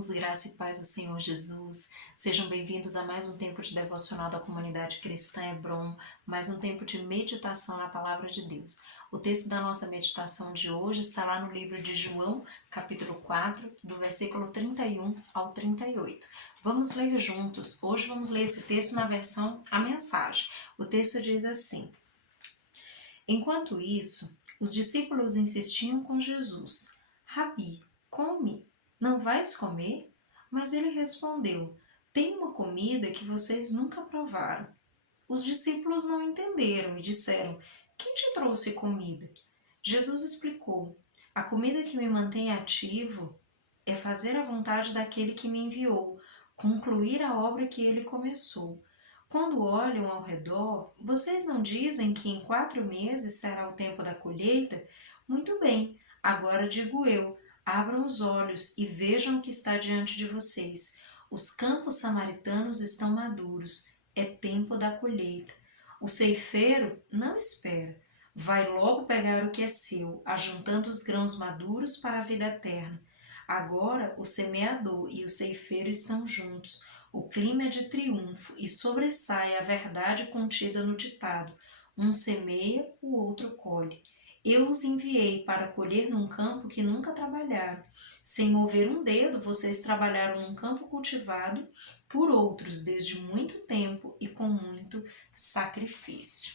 irmãos, graça e paz do Senhor Jesus. Sejam bem-vindos a mais um tempo de devocional da comunidade cristã Hebron, mais um tempo de meditação na palavra de Deus. O texto da nossa meditação de hoje está lá no livro de João, capítulo 4, do versículo 31 ao 38. Vamos ler juntos. Hoje vamos ler esse texto na versão A Mensagem. O texto diz assim: Enquanto isso, os discípulos insistiam com Jesus: Rabi, come, não vais comer? Mas ele respondeu: Tem uma comida que vocês nunca provaram. Os discípulos não entenderam e disseram: Quem te trouxe comida? Jesus explicou: A comida que me mantém ativo é fazer a vontade daquele que me enviou, concluir a obra que ele começou. Quando olham ao redor, vocês não dizem que em 4 meses será o tempo da colheita? Muito bem, agora digo eu, abram os olhos e vejam o que está diante de vocês. Os campos samaritanos estão maduros, é tempo da colheita. O ceifeiro não espera, vai logo pegar o que é seu, ajuntando os grãos maduros para a vida eterna. Agora o semeador e o ceifeiro estão juntos. O clima é de triunfo e sobressai a verdade contida no ditado: um semeia, o outro colhe. Eu os enviei para colher num campo que nunca trabalharam. Sem mover um dedo, vocês trabalharam num campo cultivado por outros desde muito tempo e com muito sacrifício.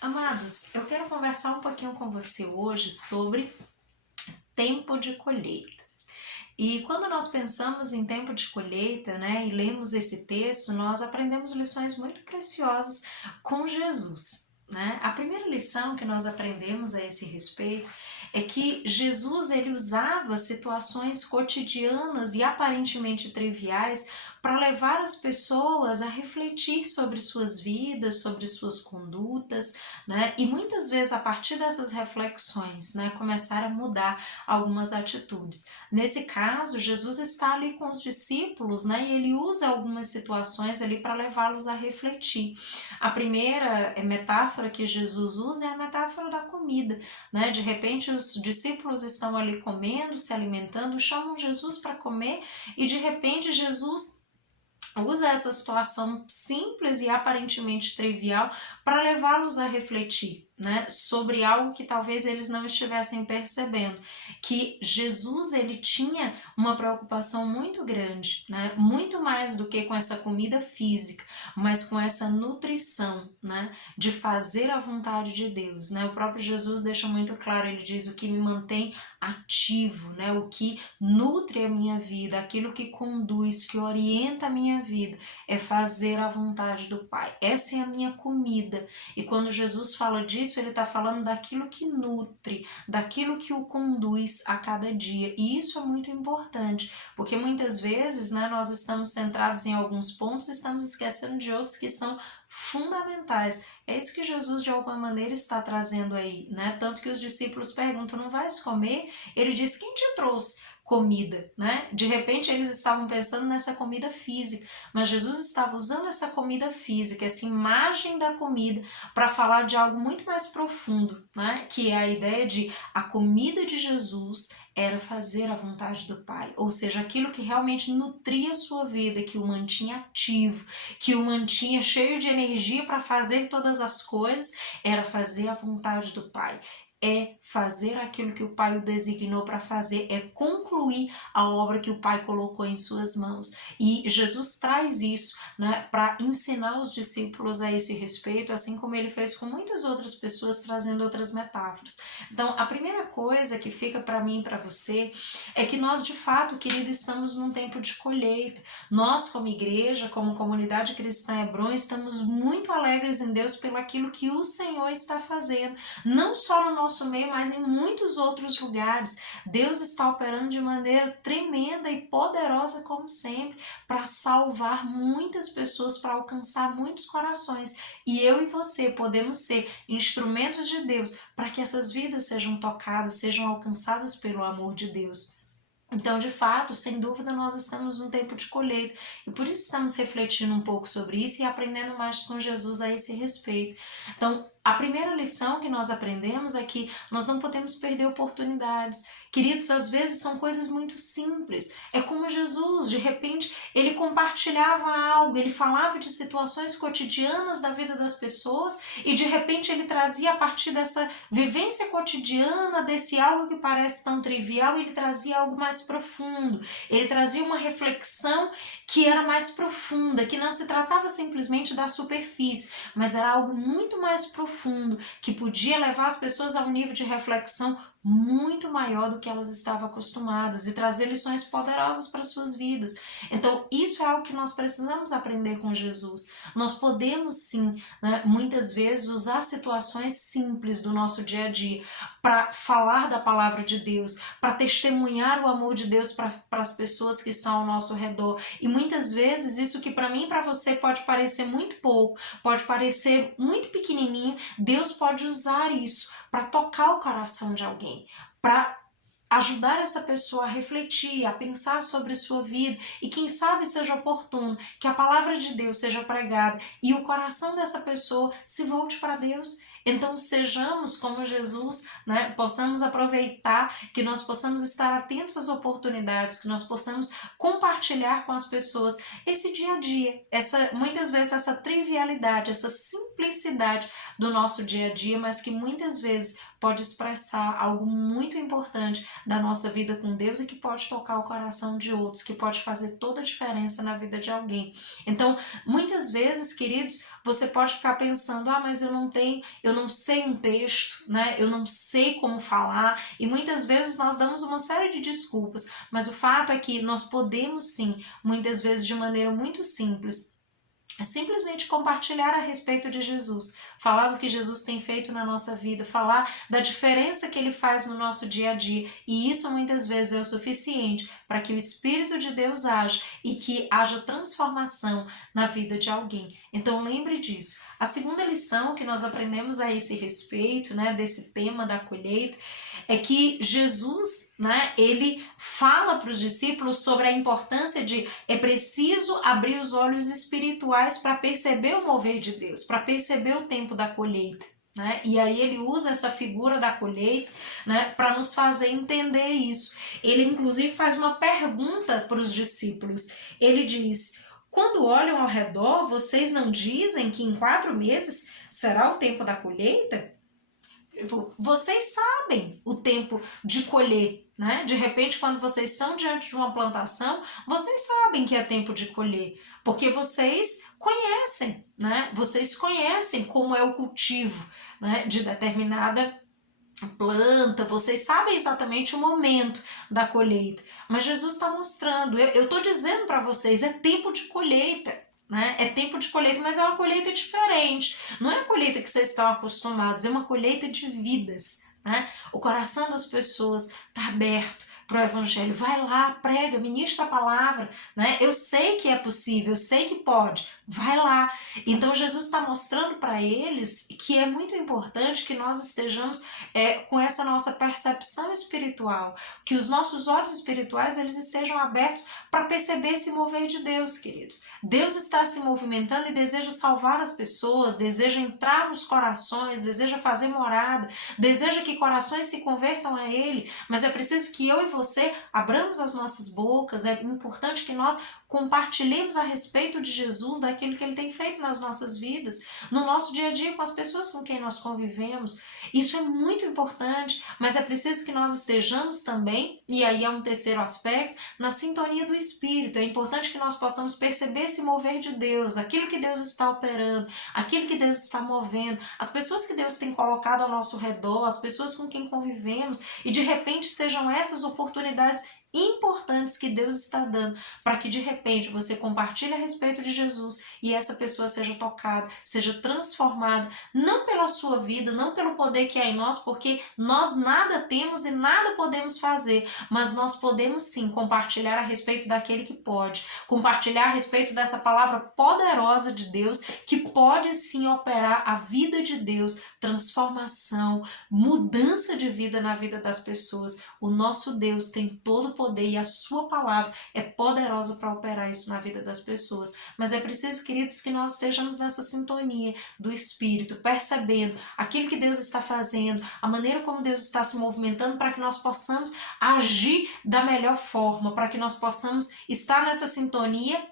Amados, eu quero conversar um pouquinho com você hoje sobre tempo de colheita. E quando nós pensamos em tempo de colheita, e lemos esse texto, nós aprendemos lições muito preciosas com Jesus, A primeira lição que nós aprendemos a esse respeito é que Jesus ele usava situações cotidianas e aparentemente triviais para levar as pessoas a refletir sobre suas vidas, sobre suas condutas, E muitas vezes a partir dessas reflexões, começar a mudar algumas atitudes. Nesse caso, Jesus está ali com os discípulos, e ele usa algumas situações ali para levá-los a refletir. A primeira metáfora que Jesus usa é a metáfora da comida, De repente os discípulos estão ali comendo, se alimentando, chamam Jesus para comer e de repente Jesus usa essa situação simples e aparentemente trivial para levá-los a refletir, sobre algo que talvez eles não estivessem percebendo, que Jesus ele tinha uma preocupação muito grande, muito mais do que com essa comida física, mas com essa nutrição, de fazer a vontade de Deus, O próprio Jesus deixa muito claro, ele diz: o que me mantém ativo, o que nutre a minha vida, aquilo que conduz, que orienta a minha vida, é fazer a vontade do Pai. Essa é a minha comida. E quando Jesus fala disso, ele está falando daquilo que nutre, daquilo que o conduz a cada dia. E isso é muito importante, porque muitas vezes, nós estamos centrados em alguns pontos e estamos esquecendo de outros que são fundamentais. É isso que Jesus de alguma maneira está trazendo aí, Tanto que os discípulos perguntam: não vais comer? Ele diz: quem te trouxe comida, De repente eles estavam pensando nessa comida física, mas Jesus estava usando essa comida física, essa imagem da comida, para falar de algo muito mais profundo, Que é a ideia de a comida de Jesus era fazer a vontade do Pai, ou seja, aquilo que realmente nutria a sua vida, que o mantinha ativo, que o mantinha cheio de energia para fazer todas as coisas, era fazer a vontade do Pai. É fazer aquilo que o Pai o designou para fazer, é concluir a obra que o Pai colocou em suas mãos. E Jesus traz isso, para ensinar os discípulos a esse respeito, assim como ele fez com muitas outras pessoas, trazendo outras metáforas. Então, a primeira coisa que fica para mim e para você é que nós, de fato, querido, estamos num tempo de colheita. Nós, como igreja, como comunidade cristã Hebron, estamos muito alegres em Deus pelo aquilo que o Senhor está fazendo, não só no nosso meio, mas em muitos outros lugares. Deus está operando de maneira tremenda e poderosa, como sempre, para salvar muitas pessoas, para alcançar muitos corações. E eu e você podemos ser instrumentos de Deus para que essas vidas sejam tocadas, sejam alcançadas pelo amor de Deus. Então, de fato, sem dúvida, nós estamos num tempo de colheita e por isso estamos refletindo um pouco sobre isso e aprendendo mais com Jesus a esse respeito. Então, a primeira lição que nós aprendemos é que nós não podemos perder oportunidades, Queridos, às vezes são coisas muito simples. É como Jesus, de repente, ele compartilhava algo, ele falava de situações cotidianas da vida das pessoas e de repente ele trazia a partir dessa vivência cotidiana, desse algo que parece tão trivial, ele trazia algo mais profundo. Ele trazia uma reflexão que era mais profunda, que não se tratava simplesmente da superfície, mas era algo muito mais profundo, que podia levar as pessoas a um nível de reflexão muito maior do que elas estavam acostumadas e trazer lições poderosas para suas vidas. Então, isso é algo que nós precisamos aprender com Jesus. Nós podemos sim, né, muitas vezes usar situações simples do nosso dia a dia para falar da palavra de Deus, para testemunhar o amor de Deus para as pessoas que estão ao nosso redor. E muitas vezes isso que para mim e para você pode parecer muito pouco, pode parecer muito pequenininho, Deus pode usar isso para tocar o coração de alguém, para ajudar essa pessoa a refletir, a pensar sobre sua vida e quem sabe seja oportuno que a palavra de Deus seja pregada e o coração dessa pessoa se volte para Deus. Então sejamos como Jesus, né? Possamos aproveitar, que nós possamos estar atentos às oportunidades, que nós possamos compartilhar com as pessoas esse dia a dia, muitas vezes essa trivialidade, essa simplicidade do nosso dia a dia, mas que muitas vezes pode expressar algo muito importante da nossa vida com Deus e que pode tocar o coração de outros, que pode fazer toda a diferença na vida de alguém. Então, muitas vezes, queridos, você pode ficar pensando, mas eu não sei um texto, né? Eu não sei como falar, e muitas vezes nós damos uma série de desculpas, mas o fato é que nós podemos sim, muitas vezes de maneira muito simples, simplesmente compartilhar a respeito de Jesus, falar do que Jesus tem feito na nossa vida, falar da diferença que ele faz no nosso dia a dia, e isso muitas vezes é o suficiente para que o Espírito de Deus age e que haja transformação na vida de alguém. Então lembre disso. A segunda lição que nós aprendemos a esse respeito, né, desse tema da colheita, é que Jesus, né, ele fala para os discípulos sobre a importância de é preciso abrir os olhos espirituais para perceber o mover de Deus, para perceber o tempo da colheita. Né? E aí ele usa essa figura da colheita, né, para nos fazer entender isso. Ele inclusive faz uma pergunta para os discípulos. Ele diz: quando olham ao redor, vocês não dizem que em 4 meses será o tempo da colheita? Vocês sabem o tempo de colher, né? De repente, quando vocês estão diante de uma plantação, vocês sabem que é tempo de colher, porque vocês conhecem, né? Vocês conhecem como é o cultivo, né, de determinada planta, vocês sabem exatamente o momento da colheita. Mas Jesus está mostrando, eu estou dizendo para vocês, é tempo de colheita. Né? É tempo de colheita, mas é uma colheita diferente. Não é a colheita que vocês estão acostumados, é uma colheita de vidas. Né? O coração das pessoas está aberto para o Evangelho. Vai lá, prega, ministra a palavra. Né? Eu sei que é possível, eu sei que pode. Vai lá. Então Jesus está mostrando para eles que é muito importante que nós estejamos com essa nossa percepção espiritual, que os nossos olhos espirituais eles estejam abertos para perceber esse mover de Deus, queridos. Deus está se movimentando e deseja salvar as pessoas, deseja entrar nos corações, deseja fazer morada, deseja que corações se convertam a Ele, mas é preciso que eu e você abramos as nossas bocas, é importante que nós compartilhemos a respeito de Jesus, daquilo que Ele tem feito nas nossas vidas, no nosso dia a dia, com as pessoas com quem nós convivemos. Isso é muito importante, mas é preciso que nós estejamos também, e aí é um terceiro aspecto, na sintonia do Espírito. É importante que nós possamos perceber esse mover de Deus, aquilo que Deus está operando, aquilo que Deus está movendo, as pessoas que Deus tem colocado ao nosso redor, as pessoas com quem convivemos, e de repente sejam essas oportunidades importantes que Deus está dando para que de repente você compartilhe a respeito de Jesus e essa pessoa seja tocada, seja transformada, não pela sua vida, não pelo poder que há em nós, porque nós nada temos e nada podemos fazer, mas nós podemos sim compartilhar a respeito daquele que pode, compartilhar a respeito dessa palavra poderosa de Deus que pode sim operar a vida de Deus, transformação, mudança de vida na vida das pessoas. O nosso Deus tem todo o poder e a sua palavra é poderosa para operar isso na vida das pessoas. Mas é preciso, queridos, que nós estejamos nessa sintonia do Espírito, percebendo aquilo que Deus está fazendo, a maneira como Deus está se movimentando, para que nós possamos agir da melhor forma, para que nós possamos estar nessa sintonia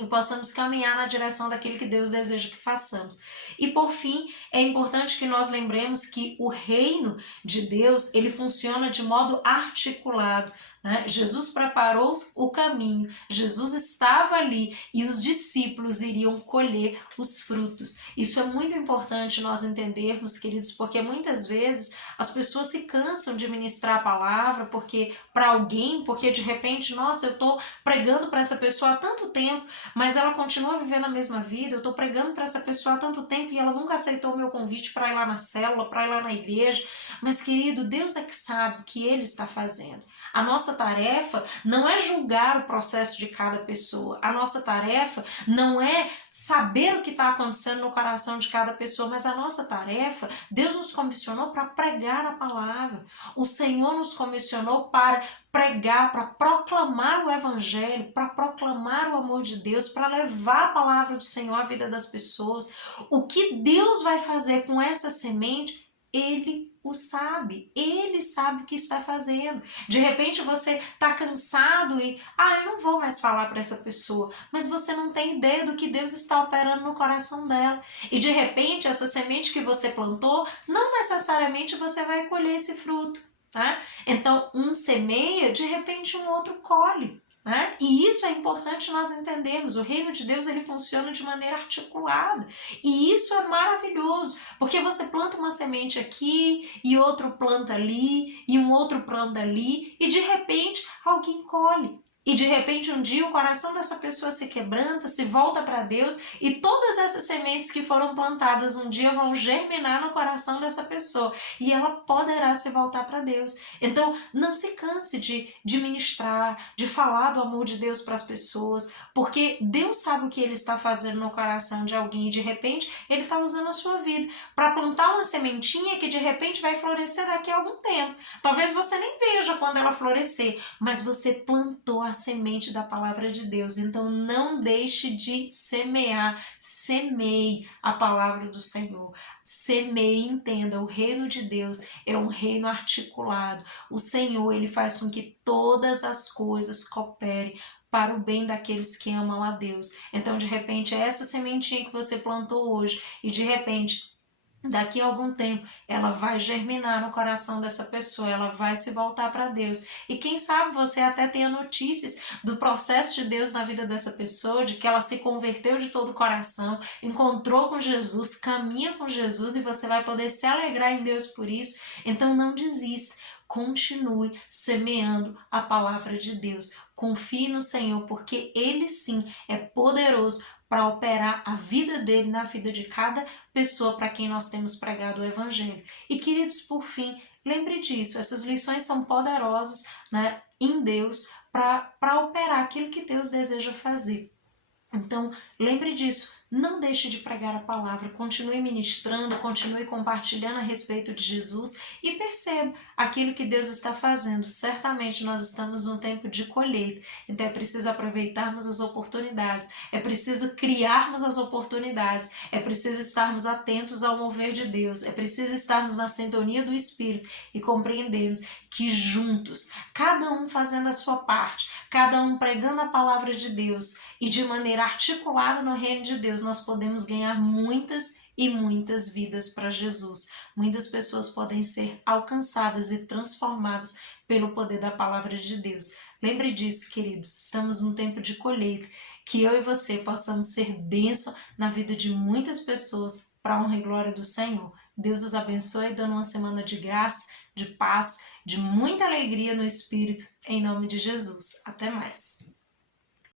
e possamos caminhar na direção daquilo que Deus deseja que façamos. E por fim, é importante que nós lembremos que o reino de Deus, ele funciona de modo articulado, né? Jesus preparou o caminho, Jesus estava ali e os discípulos iriam colher os frutos. Isso é muito importante nós entendermos, queridos, porque muitas vezes as pessoas se cansam de ministrar a palavra porque para alguém, porque de repente, nossa, eu estou pregando para essa pessoa há tanto tempo, mas ela continua vivendo a mesma vida, eu estou pregando para essa pessoa há tanto tempo e ela nunca aceitou o meu convite para ir lá na célula, para ir lá na igreja. Mas, querido, Deus é que sabe o que Ele está fazendo. A nossa tarefa não é julgar o processo de cada pessoa. A nossa tarefa não é saber o que está acontecendo no coração de cada pessoa, mas a nossa tarefa, Deus nos comissionou para pregar a palavra. O Senhor nos comissionou para pregar, para proclamar o Evangelho, para proclamar o amor de Deus, para levar a palavra do Senhor à vida das pessoas. O que Deus vai fazer com essa semente, Ele o sabe, Ele sabe o que está fazendo. De repente você está cansado e, eu não vou mais falar para essa pessoa, mas você não tem ideia do que Deus está operando no coração dela. E de repente essa semente que você plantou, não necessariamente você vai colher esse fruto, tá? Então um semeia, de repente um outro colhe. Né? E isso é importante nós entendermos. O reino de Deus, ele funciona de maneira articulada, e isso é maravilhoso, porque você planta uma semente aqui e outro planta ali e um outro planta ali e de repente alguém colhe. E de repente um dia o coração dessa pessoa se quebranta, se volta para Deus, e todas essas sementes que foram plantadas um dia vão germinar no coração dessa pessoa e ela poderá se voltar para Deus. Então não se canse de ministrar, de falar do amor de Deus para as pessoas, porque Deus sabe o que Ele está fazendo no coração de alguém e de repente Ele está usando a sua vida para plantar uma sementinha que de repente vai florescer daqui a algum tempo. Talvez você nem veja quando ela florescer, mas você plantou a semente da palavra de Deus. Então não deixe de semear, semeie a palavra do Senhor. Semeie, entenda, o reino de Deus é um reino articulado. O Senhor, Ele faz com que todas as coisas cooperem para o bem daqueles que amam a Deus. Então, de repente, é essa sementinha que você plantou hoje e de repente, daqui a algum tempo, ela vai germinar no coração dessa pessoa, ela vai se voltar para Deus. E quem sabe você até tenha notícias do processo de Deus na vida dessa pessoa, de que ela se converteu de todo o coração, encontrou com Jesus, caminha com Jesus e você vai poder se alegrar em Deus por isso. Então não desista, continue semeando a palavra de Deus. Confie no Senhor, porque Ele sim é poderoso para operar a vida dele na vida de cada pessoa para quem nós temos pregado o Evangelho. E queridos, por fim, lembre disso, essas lições são poderosas, né, em Deus para operar aquilo que Deus deseja fazer. Então, lembre disso, não deixe de pregar a palavra, continue ministrando, continue compartilhando a respeito de Jesus e perceba aquilo que Deus está fazendo. Certamente nós estamos num tempo de colheita, então é preciso aproveitarmos as oportunidades, é preciso criarmos as oportunidades, é preciso estarmos atentos ao mover de Deus, é preciso estarmos na sintonia do Espírito e compreendermos que juntos, cada um fazendo a sua parte, cada um pregando a palavra de Deus e de maneira articulada no reino de Deus, nós podemos ganhar muitas e muitas vidas para Jesus. Muitas pessoas podem ser alcançadas e transformadas pelo poder da palavra de Deus. Lembre disso, queridos, estamos num tempo de colheita, que eu e você possamos ser bênção na vida de muitas pessoas para a honra e glória do Senhor. Deus os abençoe, dando uma semana de graça, de paz, de muita alegria no Espírito, em nome de Jesus. Até mais.